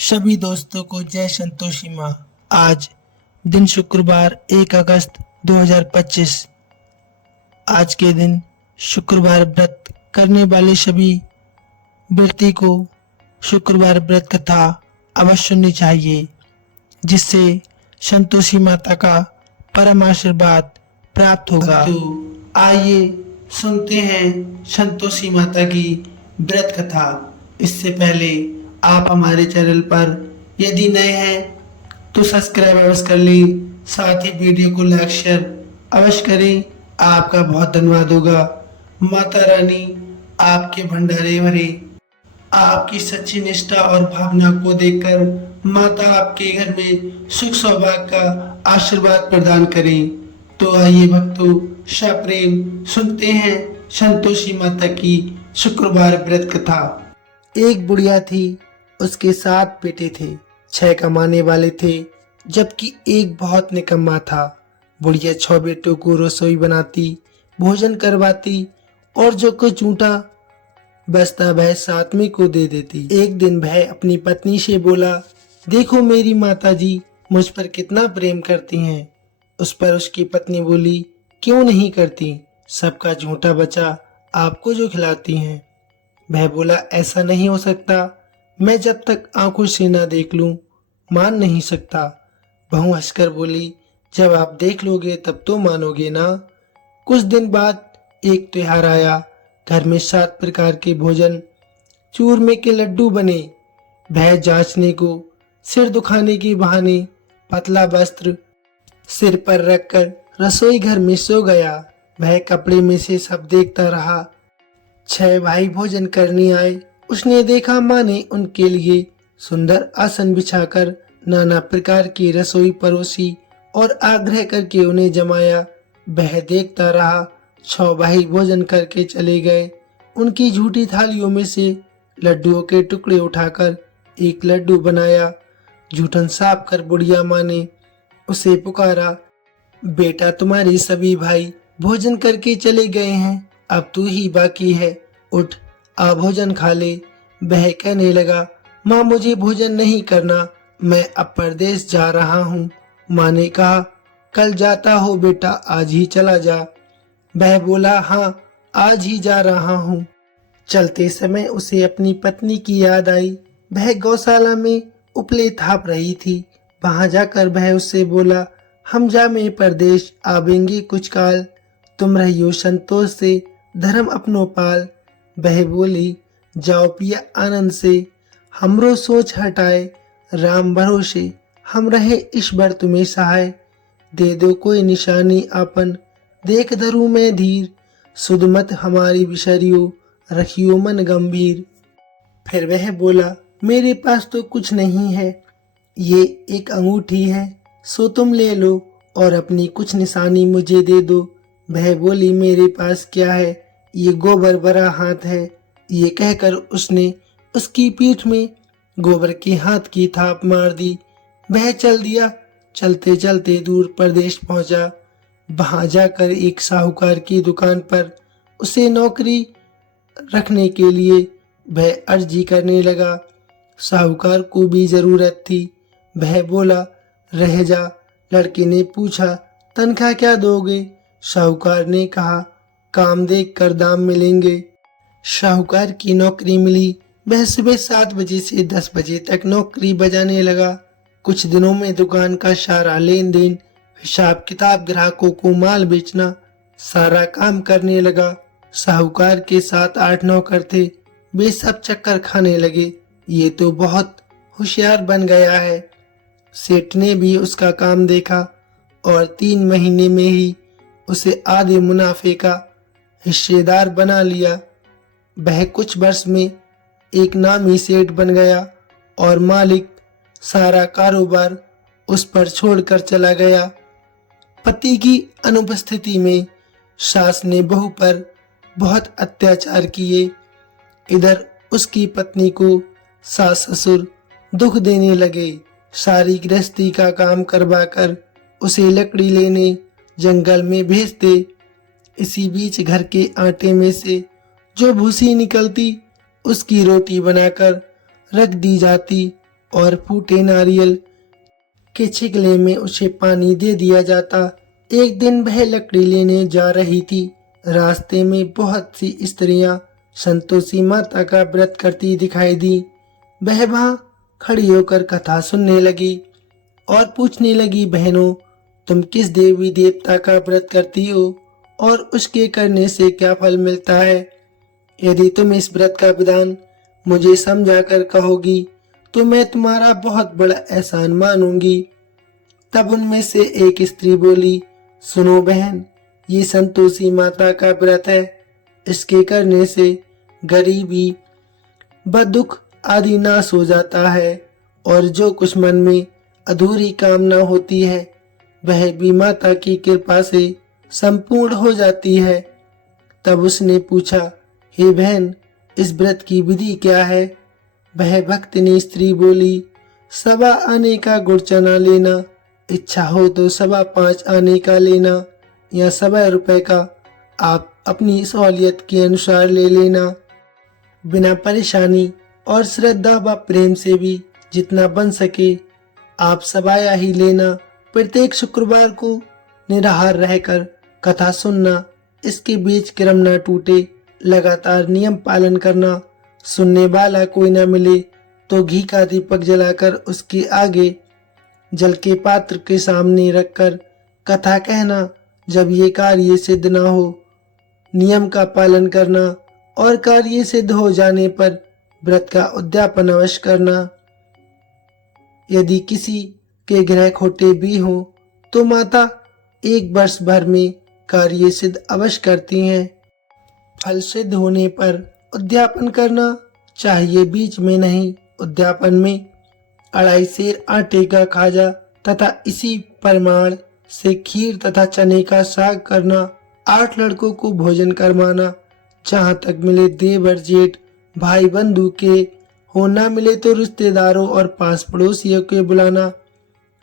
सभी दोस्तों को जय संतोषी माँ। आज दिन शुक्रवार 1 अगस्त 2025। आज के दिन शुक्रवार व्रत करने वाले सभी व्यक्ति को शुक्रवार व्रत कथा अवश्य सुननी चाहिए, जिससे संतोषी माता का परम आशीर्वाद प्राप्त होगा। तो आइए सुनते हैं संतोषी माता की व्रत कथा। इससे पहले आप हमारे चैनल पर यदि नए हैं तो सब्सक्राइब अवश्य कर लें, साथ ही वीडियो को लाइक शेयर अवश्य करें। आपका बहुत धन्यवाद होगा। माता रानी आपके भंडारे भरे। आपकी सच्ची निष्ठा और भावना को देखकर माता आपके घर में सुख सौभाग्य का आशीर्वाद प्रदान करें। तो आइए भक्तों, सप्रेम सुनते हैं संतोषी माता की शुक्रवार व्रत कथा। एक बुढ़िया थी, उसके 7 बेटे थे। 6 कमाने वाले थे, जबकि एक बहुत निकम्मा था। बुढ़िया 6 बेटों को रसोई बनाती, भोजन करवाती और जो कुछ ऊँटा बचता वह 7वें को दे देती। एक दिन वह अपनी पत्नी से बोला, देखो मेरी माता जी मुझ पर कितना प्रेम करती हैं। उस पर उसकी पत्नी बोली, क्यों नहीं करती, सबका झूठा बचा आपको जो खिलाती हैं। वह बोला, ऐसा नहीं हो सकता, मैं जब तक आंखों से ना देख लूं मान नहीं सकता। बहू हंसकर बोली, जब आप देख लोगे तब तो मानोगे ना। कुछ दिन बाद एक त्योहार आया। घर में 7 प्रकार के भोजन, चूरमे के लड्डू बने। वह जांचने को सिर दुखाने के बहाने पतला वस्त्र सिर पर रखकर रसोई घर में सो गया। वह कपड़े में से सब देखता रहा। 6 भाई भोजन करने आए। उसने देखा माँ ने उनके लिए सुंदर आसन बिछाकर नाना प्रकार की रसोई परोसी और आग्रह करके उन्हें जमाया। वह देखता रहा। 6 भाई भोजन करके चले गए। उनकी झूठी थालियों में से लड्डुओं के टुकड़े उठाकर एक लड्डू बनाया। जूठन साफ कर बुढ़िया माँ ने उसे पुकारा, बेटा तुम्हारे सभी भाई भोजन करके चले गए हैं, अब तू ही बाकी है, उठ आ भोजन खा ले। वह कहने लगा, माँ मुझे भोजन नहीं करना, मैं अब परदेश जा रहा हूँ। माँ ने कहा, कल जाता हो बेटा, आज ही चला जा। वह बोला, हाँ आज ही जा रहा हूँ। चलते समय उसे अपनी पत्नी की याद आई। वह गौशाला में उपले थाप रही थी। वहां जाकर वह उससे बोला, हम जामे परदेश आवेंगे कुछ काल, तुम रहियो संतोष से धर्म अपनो पाल। वह बोली, जाओ पिया आनंद से, हमरो सोच हटाए राम भरोसे, हम रहे ईश्वर तुम्हें सहाय। दे दो कोई निशानी आपन, देख धरू मैं धीर, सुध मत हमारी बिसरियो, रखियो मन गंभीर। फिर वह बोला, मेरे पास तो कुछ नहीं है, ये एक अंगूठी है, सो तुम ले लो और अपनी कुछ निशानी मुझे दे दो। वह बोली, मेरे पास क्या है, ये गोबर भरा हाथ है। ये कहकर उसने उसकी पीठ में गोबर के हाथ की थाप मार दी। वह चल दिया। चलते चलते दूर प्रदेश पहुंचा। वहां जाकर एक साहूकार की दुकान पर उसे नौकरी रखने के लिए वह अर्जी करने लगा। साहूकार को भी जरूरत थी। वह बोला, रह जा। लड़के ने पूछा, तनख्वाह क्या दोगे? साहूकार ने कहा, काम देख कर दाम मिलेंगे। साहूकार की नौकरी मिली। वह सुबह 7 बजे से 10 बजे तक नौकरी बजाने लगा। कुछ दिनों में दुकान का सारा लेन देन, हिसाब किताब, ग्राहकों को माल बेचना, सारा काम करने लगा। साहूकार के 7-8 नौकर थे। वे सब चक्कर खाने लगे, ये तो बहुत होशियार बन गया है। सेठ ने भी उसका काम देखा और 3 महीने में ही उसे आधे मुनाफे का हिस्सेदार बना लिया। वह कुछ वर्ष में एक नामी सेठ बन गया और मालिक सारा कारोबार उस पर छोड़कर चला गया। पति की अनुपस्थिति में सास ने बहू पर बहुत अत्याचार किए। इधर उसकी पत्नी को सास ससुर दुख देने लगे। सारी गृहस्थी का काम करवाकर उसे लकड़ी लेने जंगल में भेजते। इसी बीच घर के आटे में से जो भूसी निकलती उसकी रोटी बनाकर रख दी जाती। और फूटे नारियल के छिकले में उसे पानी दे दिया जाता। एक दिन वह लकड़ी लेने जा रही थी। रास्ते में बहुत सी स्त्रियां संतोषी माता का व्रत करती दिखाई दी। वह वहां खड़ी होकर कथा सुनने लगी और पूछने लगी, बहनों, तुम किस देवी देवता का व्रत करती हो और उसके करने से क्या फल मिलता है? यदि तुम इस व्रत का विधान मुझे समझा कर कहोगी तो मैं तुम्हारा बहुत बड़ा एहसान मानूंगी। तब उनमें से एक स्त्री बोली, सुनो बहन, ये संतोषी माता का व्रत है। इसके करने से गरीबी, बदुख आदि नाश हो जाता है और जो कुछ मन में अधूरी कामना होती है वह भी माता की कृपा से संपूर्ण हो जाती है। तब उसने पूछा, हे बहन, इस व्रत की विधि क्या है? वह भक्तिनी स्त्री बोली, सवा आने का गुड़ चना लेना, इच्छा हो तो 5.25 आने का लेना या 1.25 रुपए का, आप अपनी सहूलियत के अनुसार ले लेना। बिना परेशानी और श्रद्धा व प्रेम से भी जितना बन सके आप सबाया ही लेना। प्रत्येक शुक्रवार को निराहार रहकर कथा सुनना, इसके बीच क्रम न टूटे, लगातार नियम पालन करना। सुनने वाला कोई न मिले तो घी का दीपक जलाकर उसके आगे जल के पात्र के सामने रखकर कथा कहना। जब ये कार्य सिद्ध न हो, नियम का पालन करना और कार्य सिद्ध हो जाने पर व्रत का उद्यापन अवश्य करना। यदि किसी के ग्रह खोटे भी हो तो माता 1 वर्ष भर में कार्य सिद्ध अवश्य करती हैं। फल सिद्ध होने पर उद्यापन करना चाहिए, बीच में नहीं। उद्यापन में 2.5 सेर आटे का खाजा तथा इसी परिमाण से खीर तथा चने का साग करना। 8 लड़कों को भोजन करवाना। जहाँ तक मिले देवर जेठ भाई बंधु के हो, ना मिले तो रिश्तेदारों और पास पड़ोसियों के बुलाना।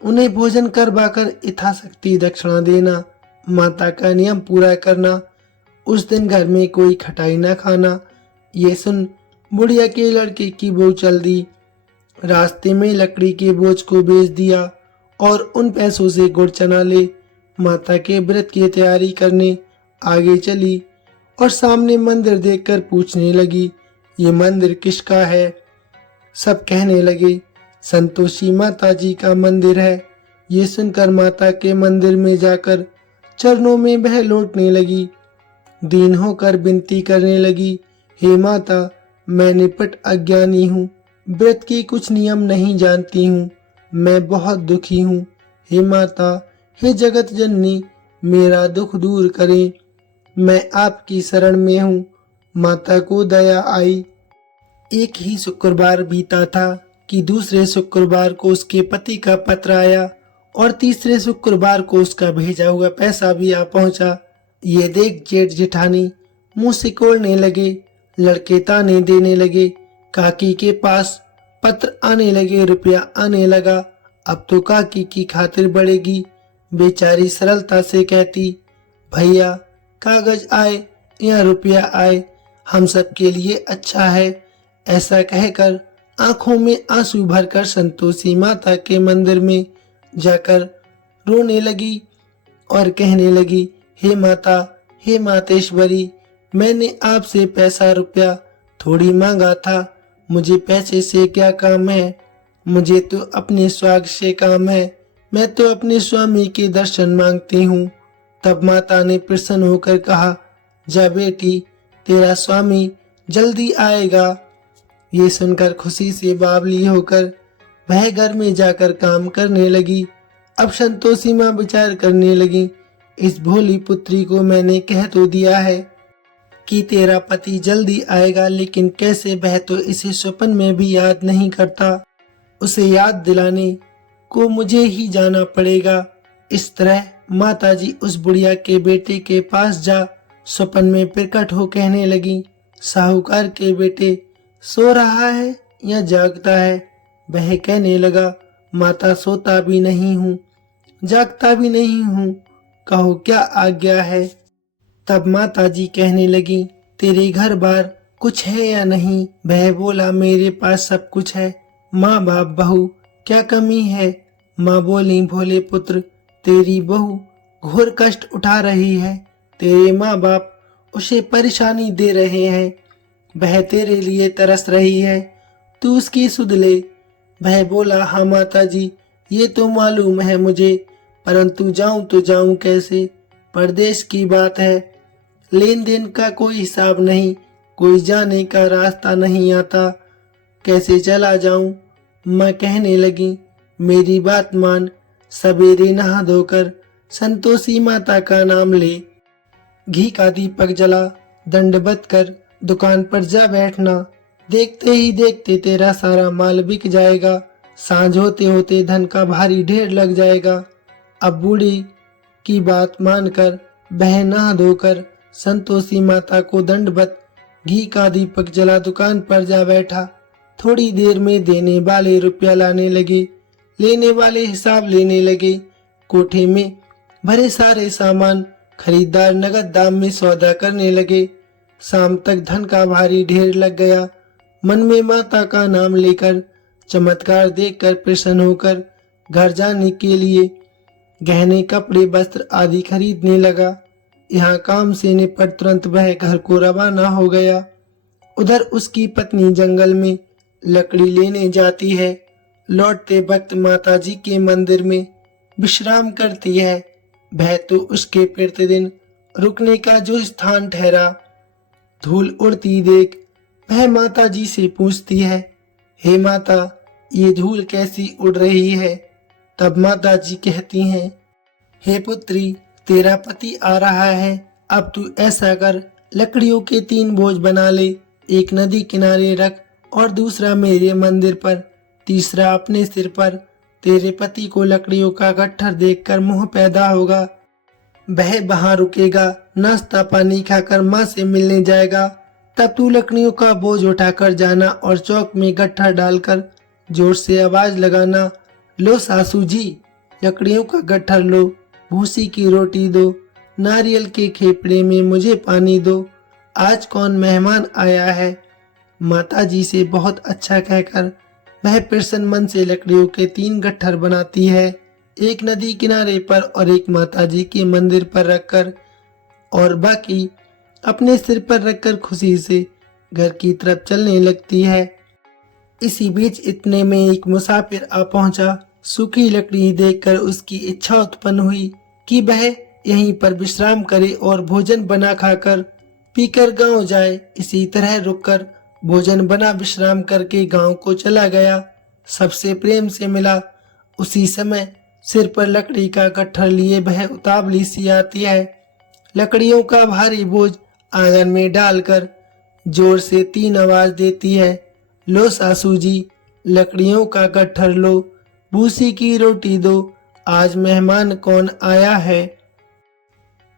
उन्हें भोजन करवाकर यथाशक्ति दक्षिणा देना। माता का नियम पूरा करना। उस दिन घर में कोई खटाई न खाना। ये सुन बुढ़िया के लड़के की बहू चल दी। रास्ते में लकड़ी के बोझ को बेच दिया और उन पैसों से गुड़ चना ले माता के व्रत की तैयारी करने आगे चली और सामने मंदिर देखकर पूछने लगी, ये मंदिर किसका है? सब कहने लगे, संतोषी माता जी का मंदिर है। ये सुनकर माता के मंदिर में जाकर चरणों में वह लौटने लगी। दीन होकर विनती करने लगी, हे माता, मैं निपट अज्ञानी हूँ, व्रत के कुछ नियम नहीं जानती हूँ, मैं बहुत दुखी हूँ। हे माता, हे जगत जननी, मेरा दुख दूर करें, मैं आपकी शरण में हूँ। माता को दया आई। एक ही शुक्रवार बीता था कि दूसरे शुक्रवार को उसके पति का पत्र आया और तीसरे शुक्रवार को उसका भेजा हुआ पैसा भी आ पहुंचा। ये देख जेठ जेठानी मुंह सिकोड़ने लगे, लड़के ताने देने लगे, काकी के पास पत्र आने लगे, रुपया आने लगा। अब तो काकी की खातिर बढ़ेगी। बेचारी सरलता से कहती, भैया, कागज आए या रुपया आए, हम सब के लिए अच्छा है। ऐसा कहकर आंखों में आंसू भरकर संतोषी माता के मंदिर में जाकर रोने लगी और कहने लगी, हे माता, हे मातेश्वरी, मैंने आपसे पैसा रुपया थोड़ी मांगा था। मुझे पैसे से क्या काम है? मुझे तो अपने स्वाग से काम है। मैं तो अपने स्वामी के दर्शन मांगती हूँ। तब माता ने प्रसन्न होकर कहा, जा बेटी, तेरा स्वामी जल्दी आएगा। ये सुनकर खुशी से बावली होकर वह घर में जाकर काम करने लगी। अब संतोषी माँ विचार करने लगी, इस भोली पुत्री को मैंने कह तो दिया है कि तेरा पति जल्दी आएगा, लेकिन कैसे वह तो इसे स्वप्न में भी याद नहीं करता। उसे याद दिलाने को मुझे ही जाना पड़ेगा। इस तरह माताजी उस बुढ़िया के बेटे के पास जा स्वप्न में प्रकट हो कहने लगी, साहूकार के बेटे सो रहा है या जागता है? वह कहने लगा, माता, सोता भी नहीं हूँ, जागता भी नहीं हूँ, कहो क्या आज्ञा है? तब माताजी कहने लगी, तेरे घर बार कुछ है या नहीं? वह बोला, मेरे पास सब कुछ है, माँ बाप बहू क्या कमी है। माँ बोली, भोले पुत्र तेरी बहू घोर कष्ट उठा रही है। तेरे माँ बाप उसे परेशानी दे रहे हैं। वह तेरे लिए तरस रही है, तू उसकी सुध ले। वह बोला, हाँ माता जी, ये तो मालूम है मुझे, परंतु जाऊं तो जाऊं कैसे। परदेश की बात है, लेन देन का कोई हिसाब नहीं, कोई जाने का रास्ता नहीं आता, कैसे चला जाऊं। माँ कहने लगी, मेरी बात मान, सवेरे नहा धोकर संतोषी माता का नाम ले। घी का दीपक जला, दंडवत कर दुकान पर जा बैठना। देखते ही देखते तेरा सारा माल बिक जाएगा। सांझ होते होते धन का भारी ढेर लग जाएगा। अब बूढ़ी की बात मानकर वह नहा धोकर संतोषी माता को दंडवत घी का दीपक जला दुकान पर जा बैठा। थोड़ी देर में देने वाले रुपया लाने लगे, लेने वाले हिसाब लेने लगे। कोठे में भरे सारे सामान खरीदार नगद दाम में सौदा करने लगे। शाम तक धन का भारी ढेर लग गया। मन में माता का नाम लेकर, चमत्कार देखकर प्रसन्न होकर घर जाने के लिए गहने, कपड़े, वस्त्र आदि खरीदने लगा। यहाँ काम से निपट तुरंत वह घर को रवाना हो गया। उधर उसकी पत्नी जंगल में लकड़ी लेने जाती है। लौटते वक्त माताजी के मंदिर में विश्राम करती है। वह तो उसके प्रतिदिन रुकने का जो स्थान ठहरा। धूल उड़ती देख वह माताजी से पूछती है, हे माता, ये धूल कैसी उड़ रही है। तब माताजी कहती हैं, हे पुत्री, तेरा पति आ रहा है। अब तू ऐसा कर, लकड़ियों के 3 बोझ बना ले। एक नदी किनारे रख और दूसरा मेरे मंदिर पर, तीसरा अपने सिर पर। तेरे पति को लकड़ियों का गट्ठर देखकर मोह पैदा होगा। वह वहां रुकेगा, नाश्ता पानी खाकर माँ से मिलने जाएगा। तब तू लकड़ियों का बोझ उठाकर जाना और चौक में गट्ठर डालकर जोर से आवाज लगाना, लो सासू जी, लकड़ियों का गट्ठर लो, भूसी की रोटी दो, नारियल के खेपड़े में मुझे पानी दो, आज कौन मेहमान आया है। माताजी से बहुत अच्छा कहकर वह प्रसन्न मन से लकड़ियों के 3 गट्ठर बनाती है, एक नदी किनारे पर और एक माताजी के मंदिर पर रखकर, और बाकी अपने सिर पर रखकर खुशी से घर की तरफ चलने लगती है। इसी बीच इतने में एक मुसाफिर आ पहुंचा। सूखी लकड़ी देखकर उसकी इच्छा उत्पन्न हुई कि वह यहीं पर विश्राम करे और भोजन बना खाकर पीकर गांव जाए। इसी तरह रुककर भोजन बना विश्राम करके गांव को चला गया। सबसे प्रेम से मिला। उसी समय सिर पर लकड़ी का गट्ठर लिए वह उतावली सी आती है। लकड़ियों का भारी बोझ आंगन में डालकर जोर से 3 आवाज देती है, लो सासू जी, लकड़ियों का गट्ठर लो, भूसी की रोटी दो, आज मेहमान कौन आया है।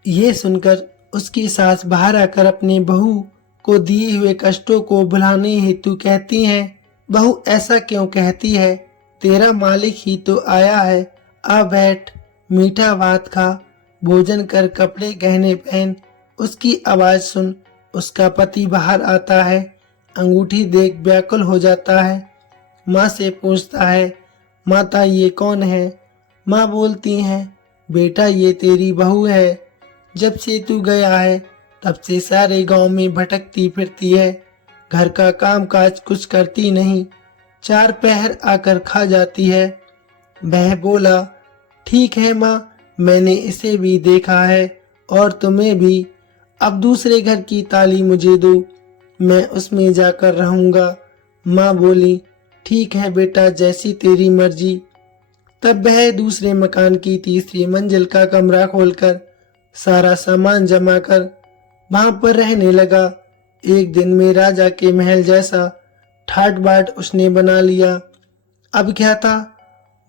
ये सुनकर उसकी सास बाहर आकर अपनी बहू को दिए हुए कष्टों को भुलाने हेतु कहती हैं, बहू ऐसा क्यों कहती है, तेरा मालिक ही तो आया है। आ बैठ, मीठा भात खा, भोजन कर, कपड़े गहने पहन। उसकी आवाज सुन उसका पति बाहर आता है। अंगूठी देख व्याकुल हो जाता है। माँ से पूछता है, माता ये कौन है। माँ बोलती हैं, बेटा ये तेरी बहू है। जब से तू गया है तब से सारे गांव में भटकती फिरती है। घर का काम काज कुछ करती नहीं, 4 पहर आकर खा जाती है। वह बोला, ठीक है माँ, मैंने इसे भी देखा है और तुम्हें भी। अब दूसरे घर की ताली मुझे दो, मैं उसमें जाकर रहूंगा। माँ बोली, ठीक है बेटा, जैसी तेरी मर्जी। तब वह दूसरे मकान की तीसरी मंजिल का कमरा खोलकर सारा सामान जमा कर वहां पर रहने लगा। एक दिन में राजा के महल जैसा ठाट बाट उसने बना लिया। अब क्या था,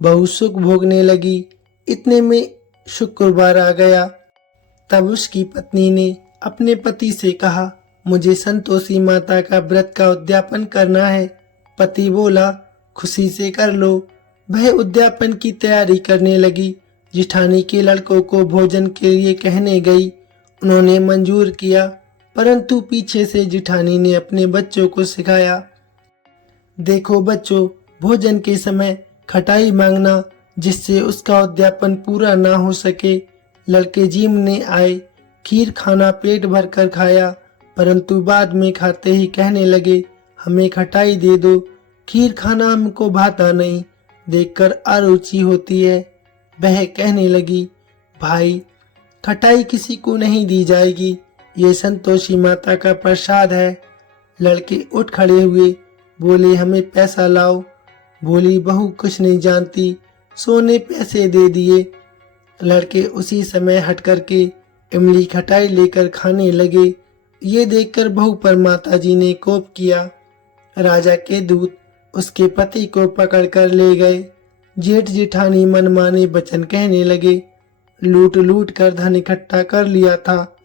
बहू सुख भोगने लगी। इतने में शुक्रवार आ गया। तब उसकी पत्नी ने अपने पति से कहा, मुझे संतोषी माता का व्रत का उद्यापन करना है। पति बोला, खुशी से कर लो। वह उद्यापन की तैयारी करने लगी। जिठानी के लड़कों को भोजन के लिए कहने गई। उन्होंने मंजूर किया, परंतु पीछे से जिठानी ने अपने बच्चों को सिखाया, देखो बच्चों, भोजन के समय खटाई मांगना जिससे उसका उद्यापन पूरा ना हो सके। लड़के जीमने आए, खीर खाना पेट भर कर खाया, परंतु बाद में खाते ही कहने लगे, हमें खटाई दे दो, खीर खाना हमको भाता नहीं, देखकर अरुचि होती है। वह कहने लगी, भाई खटाई किसी को नहीं दी जाएगी, ये संतोषी माता का प्रसाद है। लड़के उठ खड़े हुए, बोले हमें पैसा लाओ। बोली बहू कुछ नहीं जानती, सोने पैसे दे दिए। लड़के उसी समय हट करके इमली खटाई लेकर खाने लगे। ये देखकर बहू पर माताजी ने कोप किया। राजा के दूत उसके पति को पकड़कर ले गए। जेठ जेठानी मनमाने वचन कहने लगे, लूट लूट कर धन इकट्ठा कर लिया था,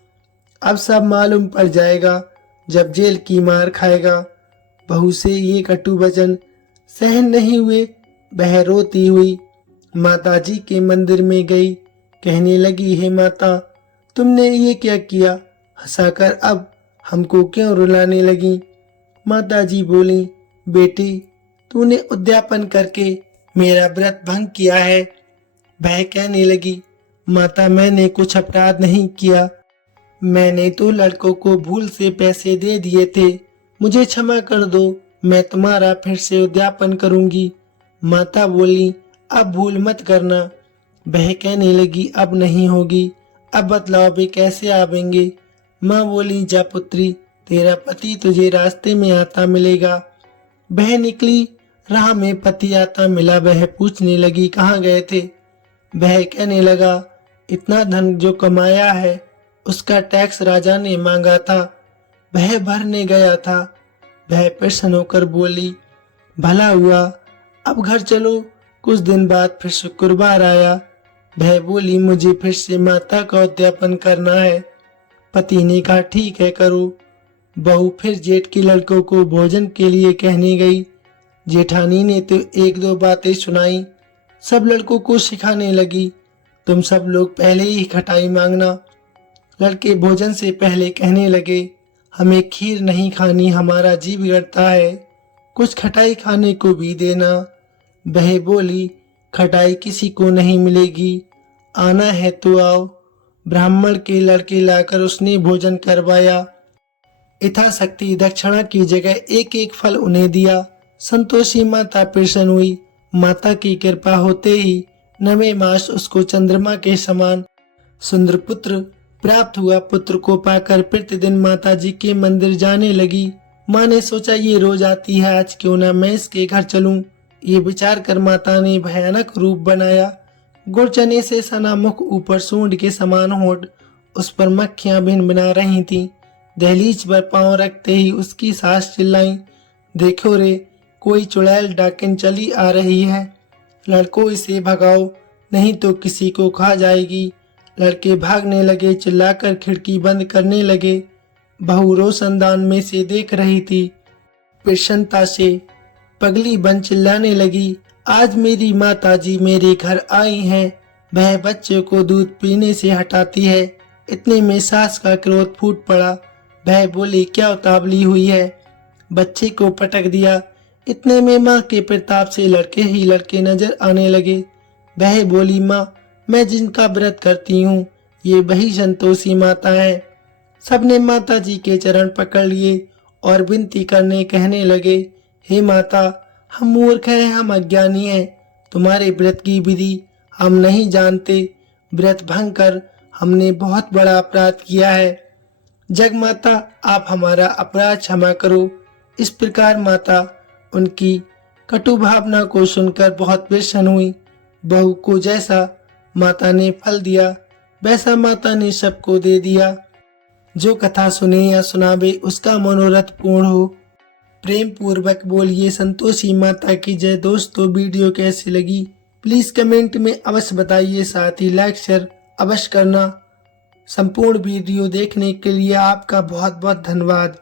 अब सब मालूम पड़ जाएगा जब जेल की मार खाएगा। बहू से ये कटु वचन सहन नहीं हुए, वह रोती हुई माताजी के मंदिर में गई। कहने लगी, हे माता तुमने ये क्या किया, हंसाकर अब हमको क्यों रुलाने लगी। माताजी बोली, बेटी तूने उद्यापन करके मेरा व्रत भंग किया है। वह कहने लगी, माता मैंने कुछ अपराध नहीं किया, मैंने तो लड़कों को भूल से पैसे दे दिए थे, मुझे क्षमा कर दो, मैं तुम्हारा फिर से उद्यापन करूंगी। माता बोली, अब भूल मत करना। वह कहने लगी, अब नहीं होगी, अब बतलाओ वे कैसे आवेंगे। माँ बोली, जा पुत्री, तेरा पति तुझे रास्ते में आता मिलेगा। वह निकली, राह में पति आता मिला। वह पूछने लगी, कहाँ गए थे। वह कहने लगा, इतना धन जो कमाया है उसका टैक्स राजा ने मांगा था, वह भरने गया था। वह प्रसन्न होकर बोली, भला हुआ, अब घर चलो। कुछ दिन बाद फिर शुक्रवार आया। वह बोली, मुझे फिर से माता का उद्यापन करना है। पति ने कहा, ठीक है करो। बहू फिर जेठ के लड़कों को भोजन के लिए कहने गई। जेठानी ने तो एक दो बातें सुनाई, सब लड़कों को सिखाने लगी, तुम सब लोग पहले ही खटाई मांगना। लड़के भोजन से पहले कहने लगे, हमें खीर नहीं खानी, हमारा जी बिगड़ता है, कुछ खटाई खाने को भी देना। वह बोली, खटाई किसी को नहीं मिलेगी, आना है तो आओ। ब्राह्मण के लड़के लाकर उसने भोजन करवाया। यथाशक्ति दक्षिणा की जगह एक एक फल उन्हें दिया। संतोषी माता प्रसन्न हुई। माता की कृपा होते ही 9वें मास उसको चंद्रमा के समान सुंदर पुत्र प्राप्त हुआ। पुत्र को पाकर प्रतिदिन माताजी के मंदिर जाने लगी। माँ ने सोचा ये रोज आती है, आज क्यों ना मैं इसके घर चलूं। ये विचार कर माता ने भयानक रूप बनाया। गुड़ चने से सना मुख, ऊपर सूंड के समान होठ, उस पर मक्खियां भिन बना रही थीं। दहलीज पर पांव रखते ही उसकी सास चिल्लाई, देखो रे, कोई चुड़ैल डाकिन चली आ रही है, लड़कों इसे भगाओ नहीं तो किसी को खा जाएगी। लड़के भागने लगे, चिल्लाकर खिड़की बंद करने लगे। बहू रोशनदान में से देख रही थी। प्रसन्नता से पगली बन चिल्लाने लगी, आज मेरी माताजी मेरे घर आई हैं, वह बच्चे को दूध पीने से हटाती है। इतने में सास का क्रोध फूट पड़ा। वह बोली, क्या उतावली हुई है, बच्चे को पटक दिया। इतने में माँ के प्रताप से लड़के ही लड़के नजर आने लगे। वह बोली, माँ मैं जिनका व्रत करती हूँ ये वही संतोषी माता है। सबने माता जी के चरण पकड़ लिए और विनती करने कहने लगे, हे माता, हम मूर्ख हैं, हम अज्ञानी हैं, तुम्हारे व्रत की विधि हम नहीं जानते, व्रत भंग कर हमने बहुत बड़ा अपराध किया है। जग माता आप हमारा अपराध क्षमा करो। इस प्रकार माता उनकी कटु भावना को सुनकर बहुत प्रसन्न हुई। बहू को जैसा माता ने फल दिया वैसा माता ने सबको दे दिया। जो कथा सुने या सुनावे उसका मनोरथ पूर्ण हो। प्रेम पूर्वक बोलिए संतोषी माता की जय। दोस्तों वीडियो कैसी लगी प्लीज कमेंट में अवश्य बताइए, साथ ही लाइक शेयर अवश्य करना। संपूर्ण वीडियो देखने के लिए आपका बहुत बहुत धन्यवाद।